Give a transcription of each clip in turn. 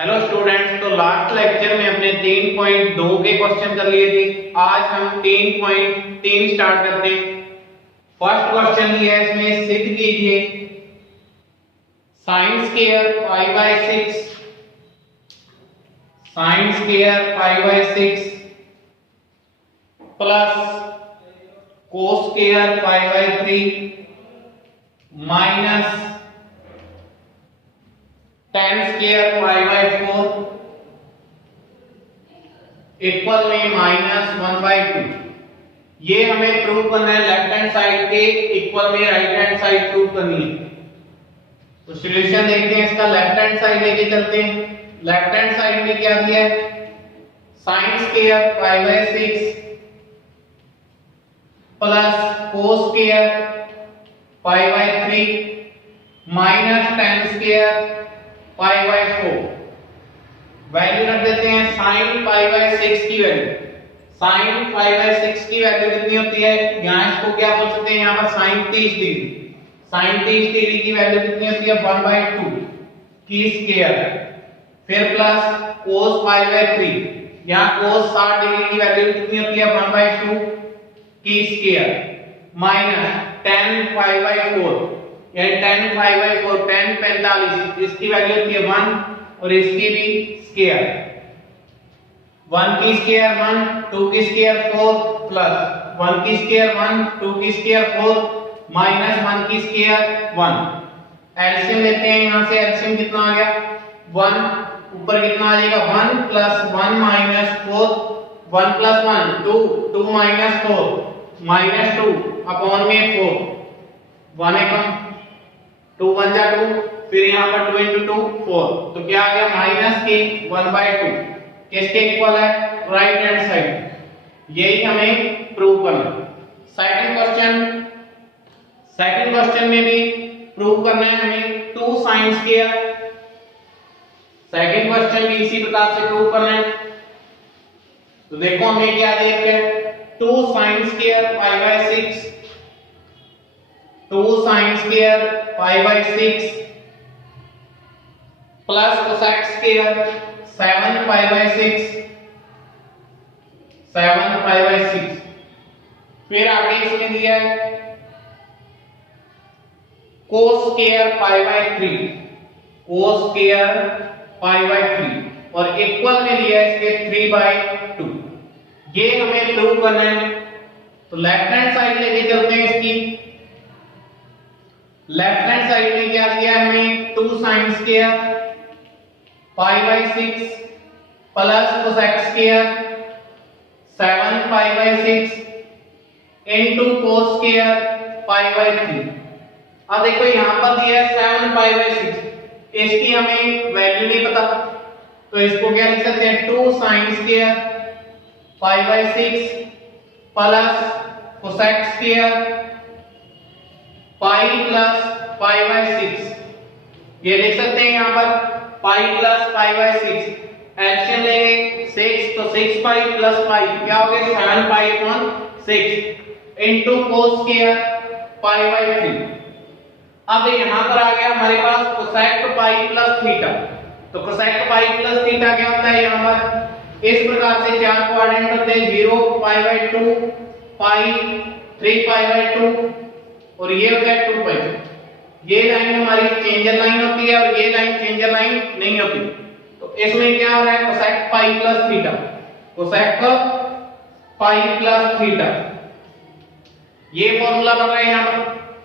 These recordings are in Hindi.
हेलो स्टूडेंट्स, तो लास्ट लेक्चर में हमने 3.2 के क्वेश्चन कर लिए थे। आज हम 3.3 स्टार्ट करते हैं। फर्स्ट क्वेश्चन ये है, इसमें सिद्ध कीजिए sin square pi by 6 sin square pi by 6 plus cos square pi by 3 minus tan square pi by 4 equal में -1/2। ये हमें प्रूव करना है, लेफ्ट हैंड साइड के इक्वल में राइट हैंड साइड प्रूव करनी है। तो सॉल्यूशन देखते हैं इसका। लेफ्ट हैंड साइड लेके चलते हैं। लेफ्ट हैंड साइड में क्या दिया है, sin square pi by 6 plus cos square pi by 3 minus tan square pi by 4। Value रख देते हैं sin पाई बाय 6 की वैल्यू। sin पाई बाय 6 की वैल्यू कितनी होती है, यहां इसको क्या बोल सकते हैं, यहां पर sin 30 डिग्री। sin 30 डिग्री की वैल्यू कितनी होती है, 1/2 की स्क्वायर। फिर प्लस cos पाई बाय 3, यहां cos 60 डिग्री की वैल्यू कितनी होती है, 1/2 की square minus tan pi by 4, यानी tan पाई बाय 4 tan 45, इसकी वैल्यू होती है 1 और इसकी भी स्क्वायर। 1 की स्क्वायर 1, 2 की स्क्वायर 4 प्लस 1 की स्क्वायर 1, 2 की स्क्वायर 4 माइनस 1 की स्क्वायर 1। एलसीएम लेते हैं, यहां से एलसीएम कितना आ गया, 1 ऊपर कितना आ जाएगा, 1 plus 1 minus 4, 1 plus 1 2, 2 minus 4 minus 2 upon में 4, 1 है कम, 2 1 जा 2, फिर यहां पर 2 into 2 4, तो क्या आ गया माइनस के 1/2। किसके इक्वल है, राइट हैंड साइड। यही हमें प्रूव करना है। सेकंड क्वेश्चन में भी प्रूव करना है हमें 2 sin स्क्वायर। सेकंड क्वेश्चन भी इसी प्रकार से प्रूव करना है। तो देखो हमें क्या दे रखा है, 2 sin square pi by 6, 2 sin square pi by 6 plus cosec square 7 pi by 6, 7 pi by 6। फिर आगे इसमें दिया है cos square pi by 3, cos square pi by 3 और इक्वल में दिया है इसके 3/2। ये हमें प्रूव करना है। तो लेफ्ट हैंड साइड लेके चलते हैं इसकी। लेफ्ट हैंड साइड में क्या दिया है हमें, 2 sin square pi by 6 plus cosec square 7 pi by 6 into cos square pi by 3। अब देखो यहां पर दिया है 7 पाई बाय 6, इसकी हमें वैल्यू नहीं पता, तो इसको क्या लिख सकते हैं, 2 sin square pi by 6 plus cosec square pi plus pi by 6। ये लिख सकते हैं यहां पर pi plus pi by 6। LCM लेंगे 6, तो 6 पाई प्लस पाई क्या हो गया, 7 pi upon 6 into cos square pi by 3। अब यहां पर आ गया हमारे पास cosec पाई प्लस थीटा। तो cosec पाई प्लस थीटा क्या होता है, यहां पर इस प्रकार से चार कोऑर्डिनेट होते हैं, 0 pi by 2 pi 3 pi by 2 और ये होता है 2 पाई। ये लाइन हमारी चेंजर लाइन होती है और ये लाइन चेंजर लाइन नहीं होती। तो इसमें क्या हो रहा है, cosec pi plus theta, cosec pi plus theta, ये फॉर्मूला बन रहा है यहां पर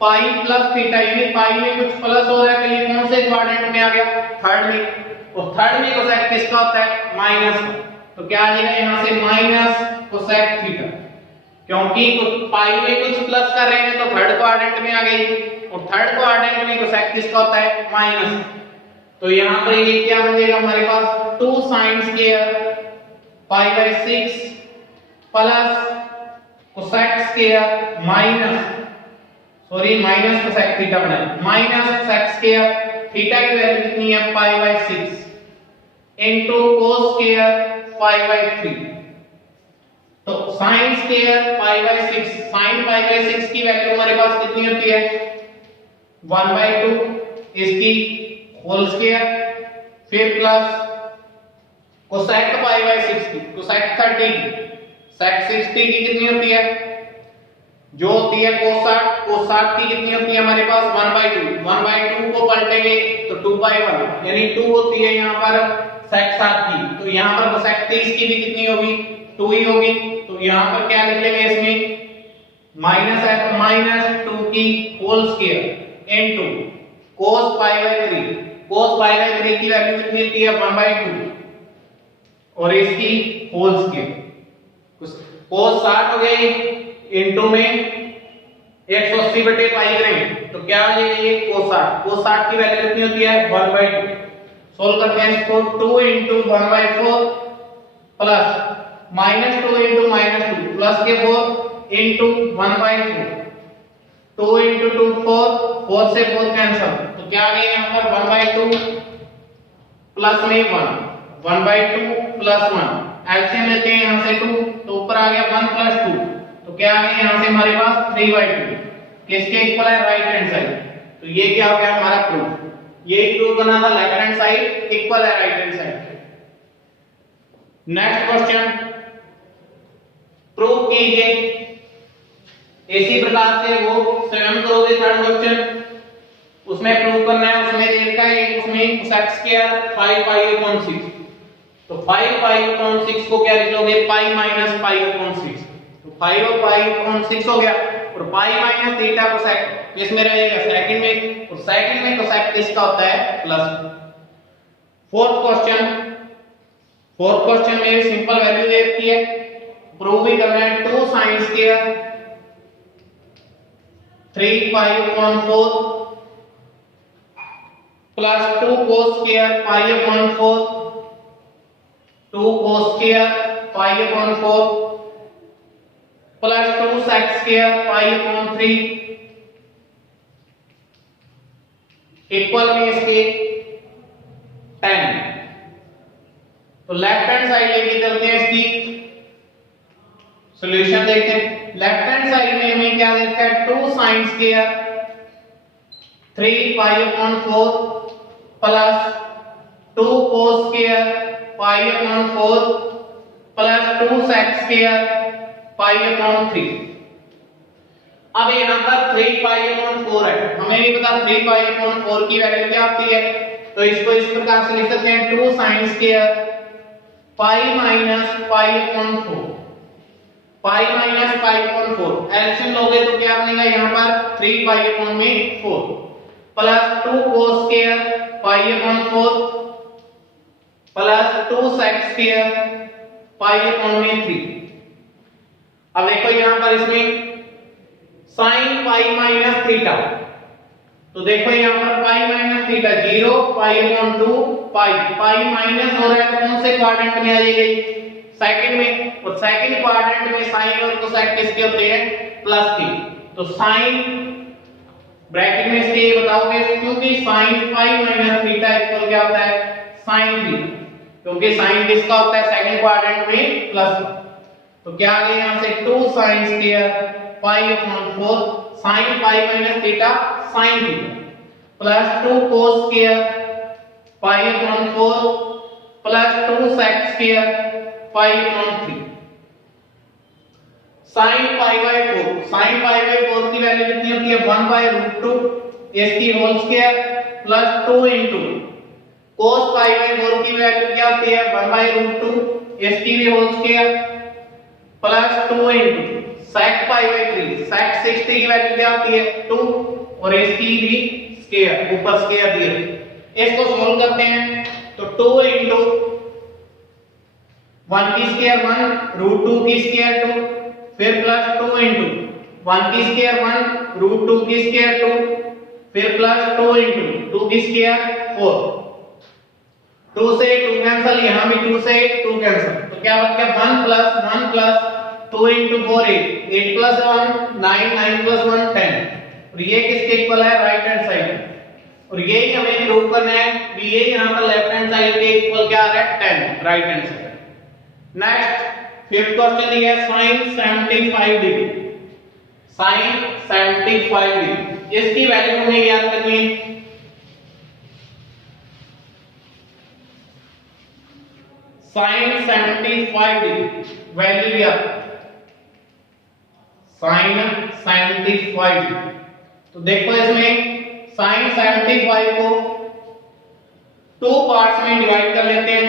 पाई प्लस थीटा, यानी पाई में कुछ प्लस हो रहा है, तो ये कौन से क्वाड्रेंट में आ गया, थर्ड में। और थर्ड में cosec किसका होता है, माइनस का। तो क्या आ जाएगा यहां से माइनस cosec थीटा, क्योंकि पाई में कुछ प्लस कर रहे हैं तो थर्ड क्वाड्रेंट में आ गई, और थर्ड क्वाड्रेंट में cosec किसका होता है, माइनस। तो यहां पर ये क्या बन जाएगा हमारे पास, 2 sin square pi by 6 plus cosec square minus minus cosec theta बना है, माइनस cosec स्क्वायर थीटा की वैल्यू कितनी है, pi by 6 into cos square pi by 3। तो sin square pi by 6, sin pi by 6 की वैल्यू हमारे पास कितनी होती है, 1/2 इसकी होल स्क्वायर, फिर प्लस कोसेक पाई बाय 6 की, कोसेक 30 की, सेक 60 की कितनी होती है, जो होती है cos 60 की कितनी होती है हमारे पास 1/2, 1/2 को पलटेंगे तो 2/1 यानी 2 होती है यहाँ पर सेक 7 की, तो यहाँ पर कोसेक 30 की भी कितनी होगी 2 ही होगी, तो यहाँ पर क्या लिख लेंगे इसमें माइनस है तो -2 की whole square into cos π/3, cos π/3 की वैल्यू कितनी होती है 1/2 और इसकी होल स्क्वायर, cos 60 हो गई इनटू में 180 बटे पाई करेंगे तो क्या आ जाएगा ये cos 60 की वैल्यू कितनी होती है 1/2, सोल्व करते हैं इसको 2 * 1/4 प्लस -2 * -2 प्लस के 4 into 1/4, 2 into 2 4, 4 से 4 कैंसिल तो क्या आ गया यहाँ पर 1/2 प्लस में 1, 1/2 प्लस 1 एलसीएम लेते हैं यहाँ से 2 तो ऊपर आ गया 1 प्लस 2 तो क्या आ गया यहाँ से हमारे पास 3/2 किसके इक्वल है राइट हैंड साइड, तो ये क्या हो गया हमारा प्रूफ, ये प्रूफ बना था लेफ्ट हैंड साइड इक्वल है right hand side. Next question prove कीजिए, इसी प्रकार से वो स्वयं करोगे थर्ड क्वेश्चन, उसमें प्रूव करना है, उसमें दे रखा है उसमें cos स्क्वायर 5π/6 तो 5π/6 को क्या लिख लोगे पाई माइनस π/6 तो 5π/6 हो गया और पाई माइनस थीटा कोसेक इसमें रहेगा सेकंड में और सेकंड में कोसेक किसका होता है प्लस। फोर्थ क्वेश्चन में सिंपल वैल्यू दे रखी है, प्रूव भी करना है 2 sin square 3π/4 plus 2 cos square π/4 2 cos square π/4 plus 2 sec square π/3 equal में इसके 10, तो लेफ्ट हैंड साइड लेके चलते हैं, इसकी सॉल्यूशन देखते हैं। लेफ्ट हैंड साइड में हमें क्या देखा है 2 sin square 3π/4 plus 2 cos square π/4 plus 2 sec square π/3। अब यहाँ पर 3π/4 है, हमें नहीं पता 3π/4 की वैल्यू क्या होती है, तो इसको इस प्रकार से लिख सकते हैं 2 sin square pi minus π/4 pi minus π/4 LCM लोगे तो क्या बनेगा यहाँ पर 3π/4 plus 2 cos square π/4 plus 2 sec square π/3। अब देखो यहाँ पर इसमें sin पाई माइनस थीटा, तो देखो यहाँ पर पाई माइनस थीटा 0 π/2 पाई पाई माइनस हो रहा है कौन से क्वाड्रेंट में आ जाएगी सेकंड में, और सेकंड क्वाड्रेंट में साइन और कोसेक किसके होते हैं प्लस के, तो साइन ब्रैकेट में इसके बताओगे क्योंकि sin pi minus theta equal क्या होता है sin थीटा, क्योंकि sin किसका होता है सेकंड क्वाड्रेंट में प्लस, तो क्या आ गया यहां से 2 sin square π/4 sin pi minus theta sin theta plus 2 cos square π/4 plus 2 sec square π/3 sin π/4 की वैल्यू कितनी होती है 1/√2 इसकी whole square plus 2 into cos π/4 की वैल्यू क्या होती है 1/√2 इसकी भी whole square plus 2 into sec π/3 sec 60 की वैल्यू क्या होती है 2 और इसकी भी स्क्वायर ऊपर स्क्वायर दिया, इसको सॉल्व करते हैं तो 2 into 1 की स्क्वायर 1 √2 की स्क्वायर 2 फिर प्लस 2 into 1 की स्क्वायर 1 √2 की स्क्वायर 2 फिर प्लस 2 into 2 की स्क्वायर 4, 2 से 2 कैंसिल, यहां भी 2 से 2 कैंसिल, तो क्या बच गया 1 प्लस 2 into 4 8 plus 1 9 9 plus 1 10, और ये किसके इक्वल है राइट हैंड साइड, और यही हमें प्रूव करना है कि ये यहां पर लेफ्ट हैंड साइड के इक्वल क्या आ रहा है 10 right hand side. Next fifth question दिया है sin 75 डिग्री, sin 75 डिग्री इसकी वैल्यू हमें याद करनी है। sin 75 डिग्री वैल्यू लिया sin 75। तो देखो इसमें sin 75 को टू पार्ट्स में डिवाइड कर लेते हैं।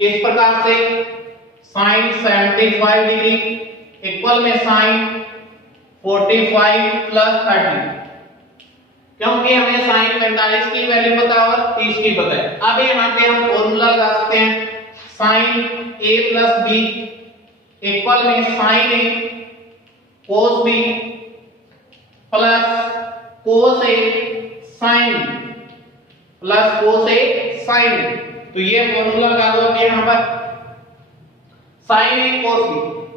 किस प्रकार से? sin 75 डिग्री इक्वल में sin 45 प्लस 30, क्योंकि हमें sin 45 की वैल्यू पता है और 30 की पता है। अब यहाँ पे हम फॉर्मूला लगा सकते हैं sin a plus b equal में sin a cos b plus cos a sin plus cos a sin। तो ये फॉर्मूला लगा दो कि यहाँ पर sin a cos b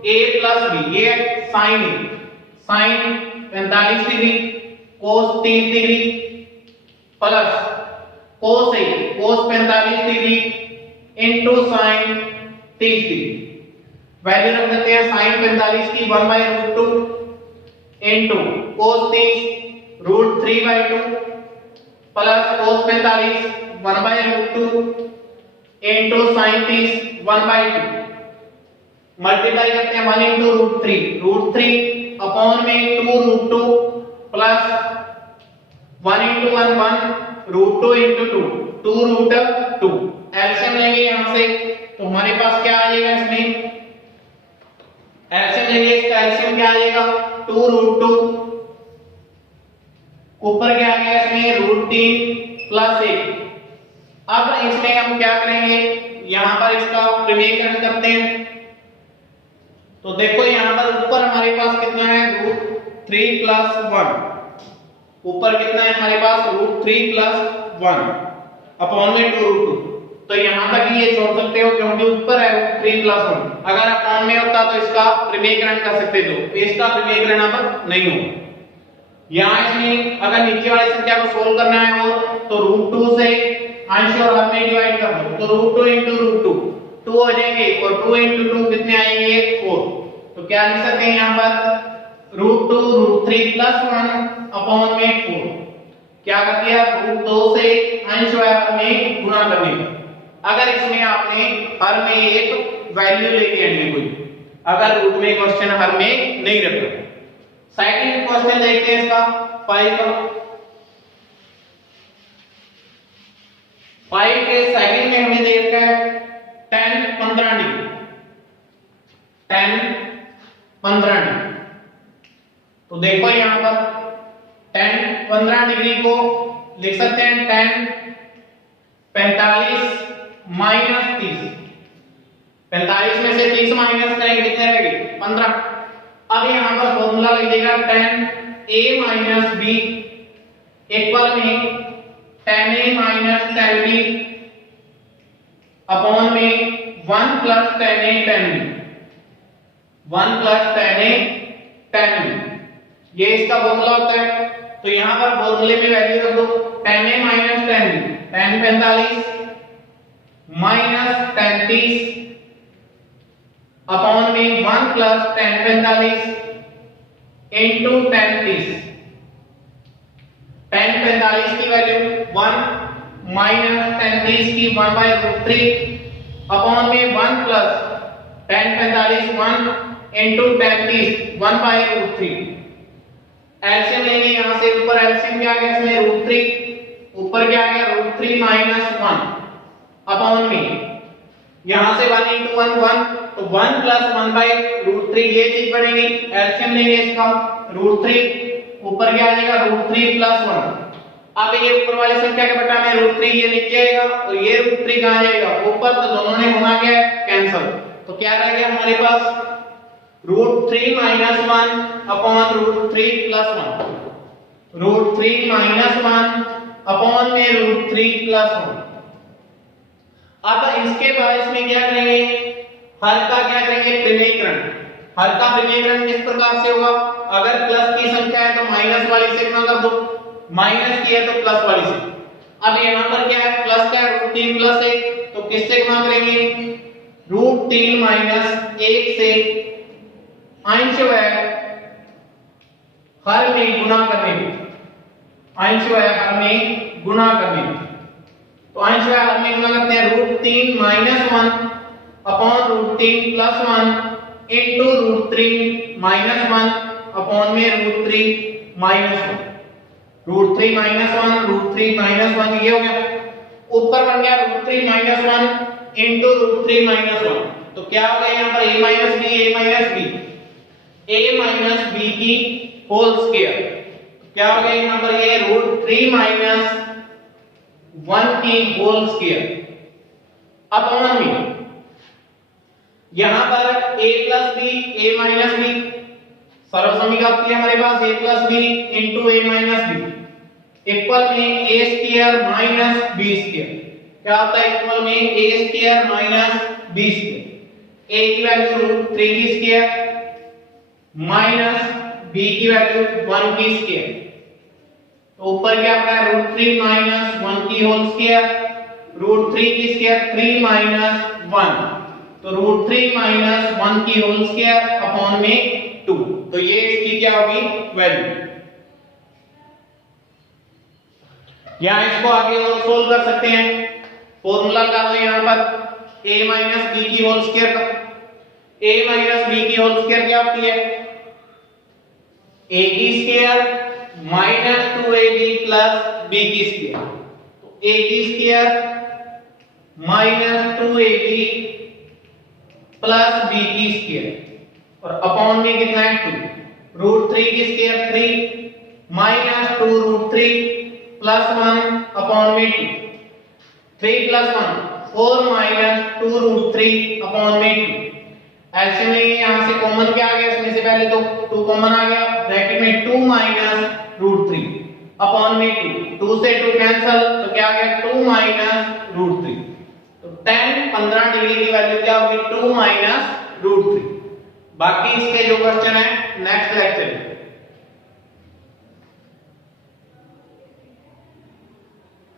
a plus b, ये sin a sin 45 degree cos 30 degree plus cos a cos 45 degree into sin 30 degree. Value रख देते हैं sin 45 की 1/√2 into cos 30 √3/2 plus cos 45 1/√2 into sin 30 1/2। Multiply करते हैं 1 इनटू √3 अपॉन में 2√2 प्लस 1 इनटू 1 1 √2 इनटू 2 2√2। एलसीएम लेंगे यहां से तो हमारे पास क्या आ जाएगा? इसमें एलसीएम लेंगे, इसका एलसीएम क्या आ जाएगा? 2√2 ऊपर क्या आ गया इसमें √3 प्लस 1। अब इसमें हम क्या करेंगे? यहां पर इसका प्रमेयकरण करते हैं। तो देखो यहां पर ऊपर हमारे पास कितना है? √3 प्लस 1। ऊपर कितना है हमारे पास? √3 प्लस 1 अपॉन में 2√2। तो यहां तक ये छोड़ सकते हो क्योंकि ऊपर है √3 प्लस 1। अगर अपॉन में होता तो इसका प्रमेयकरण कर सकते थे, इसका प्रमेयकरण अब नहीं हो। यहां इसमें अगर नीचे वाली संख्या को सोल्व करना है और तो √2 से अंश और हर में डिवाइड कर दो तो √2 इनटू √2 2 हो जाएंगे और 2 इनटू 2 कितने आएंगे? 4। तो क्या लिख सकते हैं यहां पर? √2 √3 प्लस 1 अपॉन में 4। क्या कर दिया? √2 से अंश और हर में गुणा करने का। अगर इसमें आपने हर में एक वैल्यू लेके आनी है कोई, अगर रूट में क्वेश्चन हर में नहीं रखना। सेकंड क्वेश्चन देखते हैं इसका 5 का। 5 के सेकंड में हमें दे रखा है 10 15 डिग्री 10 15 डिग्री। तो देखो यहां पर 10 15 डिग्री को लिख सकते हैं 10 45 माइनस 30। 45 में से 30 माइनस करेंगे कितने रहेंगे? 15। अब यहां पर फॉर्मूला लिखिएगा 10a माइनस b इक्वल में 10a माइनस 10b अपॉन में 1 plus 10a 10b 1 plus 10a 10b। ये इसका फॉर्मूला होता है। तो यहां पर फॉर्मूले में वैल्यू रख दो 10a minus 10b 10 45 minus 35 upon में 1 प्लस 10 45 इनटू 10 30। 10 45 की वैल्यू 1 माइनस 10 30 की 1/√3 अपॉन में 1 प्लस 10 45 1 इनटू 10 30 1/√3। एलसीएम लेंगे यहां से ऊपर एलसीएम क्या आ गया इसमें √3 ऊपर क्या आ गया √3 माइनस 1 अपॉन में यहां से 1 इनटू 1 1 तो 1 प्लस 1/√3 ये चीज बनेगी। एलसीएम लेंगे इसका √3 ऊपर क्या आ जाएगा √3 प्लस 1। अब ये ऊपर वाली संख्या के बटा में √3 ये नीचे आएगा और ये √3 कहां जाएगा? ऊपर। तो दोनों ने होना क्या है? कैंसिल। तो क्या रह गया हमारे पास? √3 minus 1 upon √3 plus 1। √3 minus 1 upon में √3 प्लस 1। अब इसके बाद इसमें क्या करेंगे? हर का क्या करेंगे? प्रमेयकरण। हर का प्रमेयकरण किस प्रकार से होगा? अगर प्लस की संख्या है तो माइनस वाली से गुणा कर दो, माइनस की है तो प्लस वाली से। अब यहां पर क्या है? प्लस का है √3 प्लस 1 तो किससे गुणा करेंगे? √3 माइनस 1 से अंश व हर में गुणा करने में, अंश व हर में गुणा करने में। तो अंश व हर में गुणा करते हैं √3 minus 1 upon root 3 plus 1 into root 3 minus 1 upon में root 3 minus 1। Root 3 minus 1 root 3 minus 1 ये हो गया। ऊपर बन गया root 3 minus 1 into root 3 minus 1। तो क्या हो गया यहाँ पर a माइनस बी की होल स्क्वायर। क्या हो गया यहाँ पर ये रूट 3 माइनस 1 की होल स्क्वायर अपॉन में यहां पर a plus b a minus b सर्वसमीकरण है हमारे पास a plus b into a minus b equal में a square minus b square. क्या होता है इक्वल में a square minus b square. a की वैल्यू रूट 3 की स्क्वायर माइनस b की वैल्यू 1 की स्क्वायर। तो ऊपर क्या आ रहा है रूट 3 माइनस 1 की होल स्क्वायर रूट 3 की स्क्वायर 3 माइनस 1। तो रूट 3 माइनस 1 की होल स्क्वायर अपॉन में 2। तो ये इसकी क्या होगी वैल्यू। यहां इसको आगे और सोल्व कर सकते हैं। फॉर्मूला लगाओ यहां पर a माइनस b की होल स्क्वायर का। a माइनस b की होल स्क्वायर क्या होती है a की square minus 2ab plus b की स्क्वायर। तो a की square minus 2ab plus b की स्क्वायर और अपॉन में कितना है 2। रूट 3 की square 3 minus 2 root 3 plus 1 upon में 2। 3 प्लस 1 4 माइनस 2 रूट 3 अपॉन में 2। ऐसे में यहां से कॉमन क्या आ गया इसमें से पहले तो 2 कॉमन आ गया ब्रैकेट में 2 माइनस रूट 3 अपॉन में 2 2 से 2 कैंसिल तो क्या आ गया 2 माइनस रूट 3। तो tan 15 डिग्री की वैल्यू क्या होगी 2 माइनस रूट 3। बाकी इसके जो क्वेश्चन है नेक्स्ट लेक्चर में